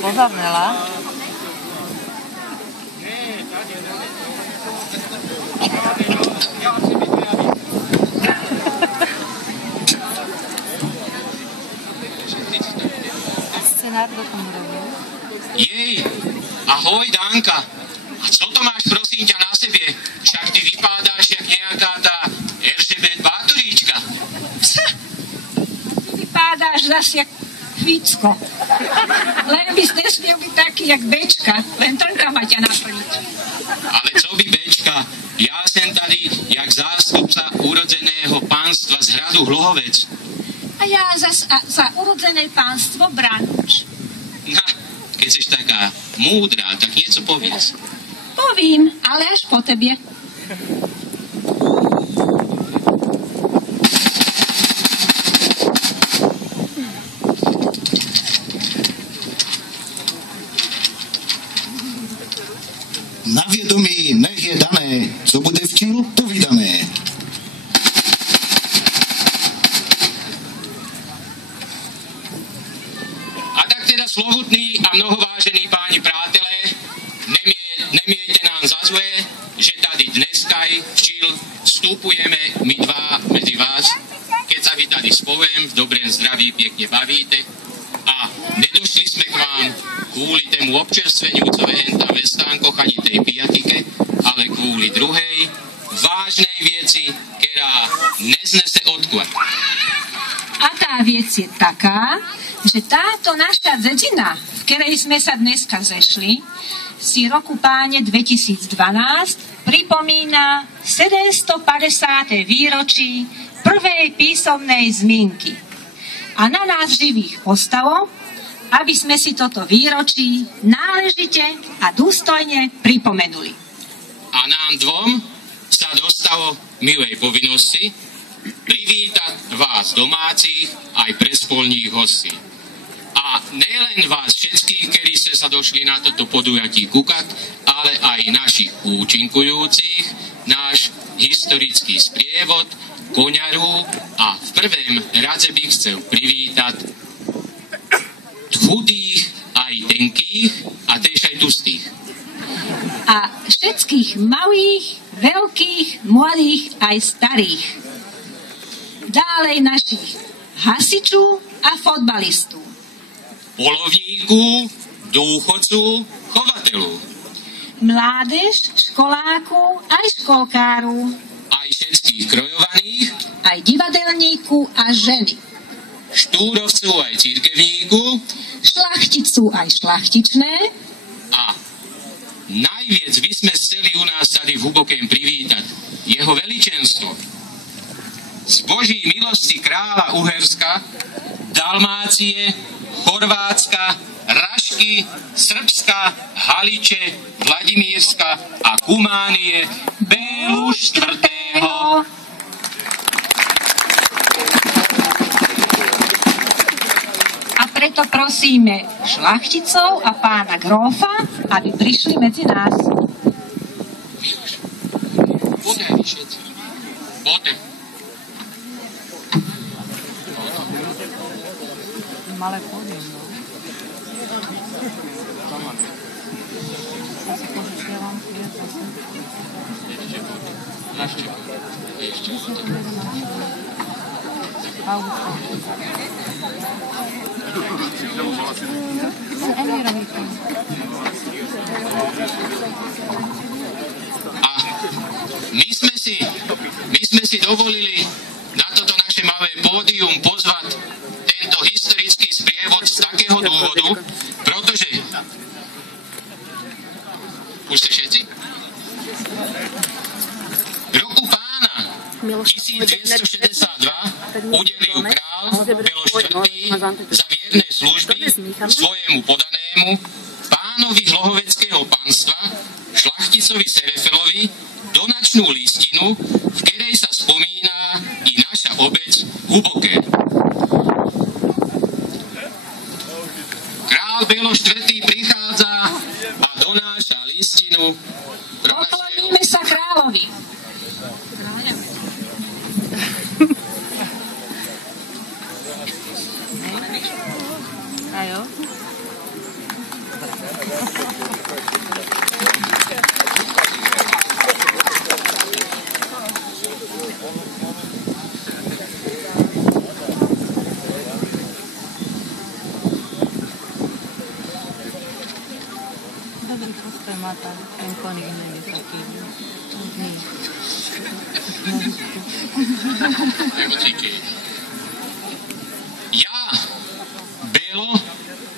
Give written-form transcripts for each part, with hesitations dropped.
Pozarnela. Scenár do tomu robil. Jej, ahoj Danka. A co to máš prosím ťa na sebe? Však ty vypadáš jak nejaká tá Erzsébet Bátoríčka. Ty vypadáš zase jak Chvícko. Len by ste nesmiel byť taký jak Bečka, len trnka ma ťa naplniť. Ale co by Bečka? Ja som tady jak zástupca urodzeného pánstva z hradu Hlohovec. A ja za urodzené pánstvo Branč. Na, keď seš taká múdra, tak niečo povieš. Povím, ale až po tebe. Na vědomí nech je dané, co bude včel, to vydané. A tak teda slovutní a mnohovážení páni prátelé, nemiejte nám za zlé, že tady dneskaj včil vstupujeme my dva medzi vás, keď sa vy tady spoviem, v dobrém zdraví pekne bavíte a nedošli sme k vám kvôli tému občerstveniu, co je tam ve stánkoch, ani tej pijatike, ale kvôli druhej, vážnej veci, ktorá neznese odklad. A tá vec je taká, že táto naša dedina, v ktorej sme sa dneska zešli, si roku páne 2012 pripomína 750. výročí prvej písomnej zmienky. A na nás živých ostalo, aby sme si toto výročí náležite a dôstojne pripomenuli. A nám dvom sa dostalo milej povinnosti privítať vás domácich aj prespolných hostí. A nielen vás všetkých, ktorí ste sa došli na toto podujatí kúkať, ale aj našich účinkujúcich, náš historický sprievod, koňaru a v prvom radze bych chcel privítať chudých aj tenkých a tež aj tustých. A všetkých malých, veľkých, mladých aj starých. Dálej našich hasičů a fotbalistů. Polovníku, dôchodcu, chovateľu. Mládež, školáku aj školkáru. Aj všetkých krojovaných. Aj divadelníku a ženy. Štúrovcu aj cirkevníku. Šlachticu aj šlachtičné. A najviac by sme chceli u nás tady v Hubokém privítať jeho veličenstvo. Z Boží milosti kráľa Uherska, Dalmácie, Chorvátska, Rašky, Srbska, Haliče, Vladimírska a Kumánie Bélu 4. A preto prosíme šlachticov a pána grófa, aby prišli medzi nás. Miloš, poďaj všetci. Poďaj. Malé pódium, no. Ja si požičiavam chvíľ zase. Ešte. A my sme si dovolili na toto naše malé pódium pozvať tento historický sprievod z takého dôvodu, pretože už ste všetci? V roku pána 1262 udelil král Belo IV za vierne služby svojemu podanému pánovi hlohoveckého panstva šlachticovi Serefelovi donačnú listinu, v ktorej sa spomína i naša obec Huboké. Král Belo IV prichádza a donáša listinu. Pokloníme sa kráľovi. A jo? Dobrý postoj má ten koník, nie je taký nudný. Ja, Bélo,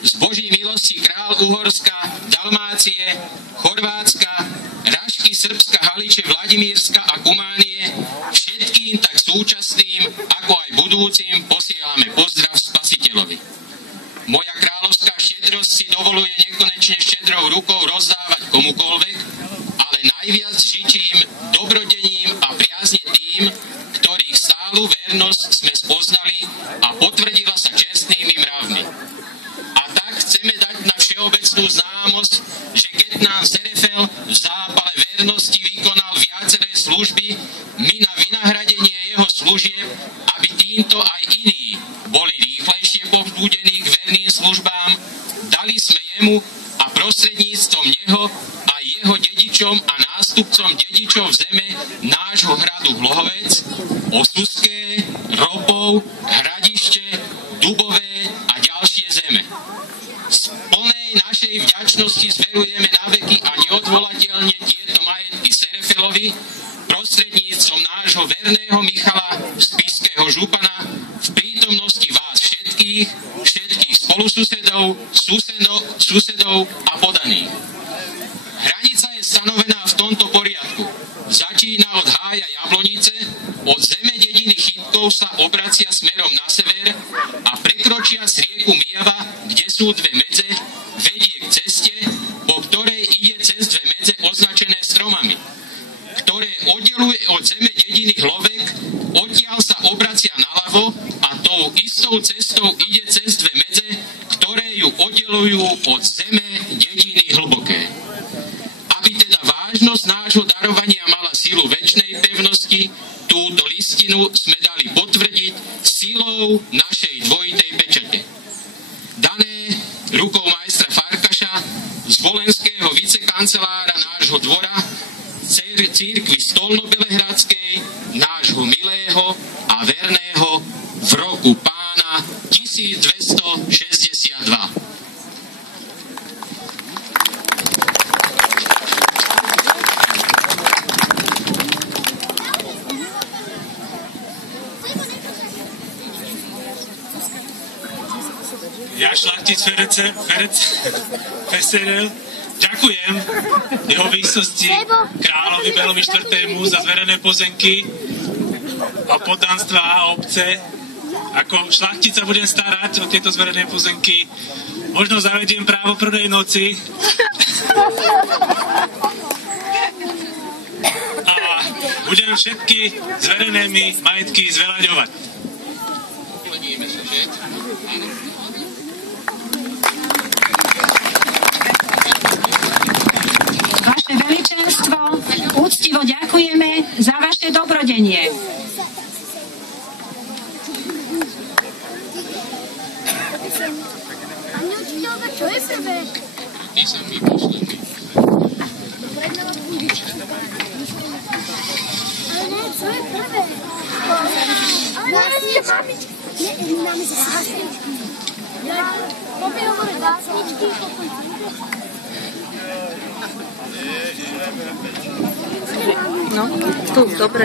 z Boží milosti král Uhorska, Dalmácie, Chorvátska, Rašky, Srbska, Haliče, Vladimírska a Kumánie všetkým tak súčasným, ako aj budúcim posielame pozdrav Spasiteľovi. Moja kráľovská štedrosť si dovoluje nekonečne štedrou rukou rozdávať komukoľvek, ale najviac žičím dobrodením a priazne tým, ktorých stálu vernosť sme spoznali a potvrdila sa čestnými mravmi. A tak chceme dať na všeobecnú známosť, že keď nám Serefel v zápale vernosti vykonal viaceré služby, my na vynahradenie jeho služieb, aby týmto aj iní boli rýchlejšie povzbudení k verným službám, dali sme jemu a prostredníctvom neho a jeho dedičom a nástupcom dedičov zeme nášho hradu Hlohovec, Osuské, Ropov, Hradište, Dubové a ďalšie zeme. Z plnej našej vďačnosti zverujeme na veky a neodvolateľne tieto majetky Serefelovi prostredníctvom nášho verného Michala, spišského župana, v prítomnosti vás všetkých spolususedov, susedov a podaných. Hranica je stanovená v tomto poriadku. Začína od hája Jablonice, od zeme dediny Chytkov sa obracia smerom na sever a prekročia rieku Mijava, kde sú dve medze, vedie k ceste, po ktorej ide cez dve medze označené stromami, ktoré oddeluje od zeme dediny Hlovek, odtiaľ sa obracia naľavo a tou istou cestou ide cez dve medze, ktoré ju oddelujú od zeme dediny Hlboké. Aby teda vážnosť nášho darovania mala silu večnej pevnosti, túto listinu sme dali potvrdiť silou našej dvojitej pečate. Dané rukou majstra Farkaša, zvolenského vicekancelára nášho dvora, cirkvi Stolno-Belehradskej, nášho milého a verného v roku pána 1262. Ja, šlachtic Ferec Feserel, ďakujem jeho výsosti kráľovi Bélovi IV. Za zverené pozemky a poddanstva a obce. Ako šlachtica budem starať o tieto zverené pozemky. Možno zavediem právo prvej noci. A budem všetky zverené mi majetky zvelaďovať. Vaše veličenstvo, úctivo ďakujeme za vaše dobrodenie. Čo je prvé? Ty sa mi posledný. Ale ne, čo je prvé? Ale nie, mamičky. Nie, máme zase básničky. Poďme hovoriť básničky, No, tu, dobre.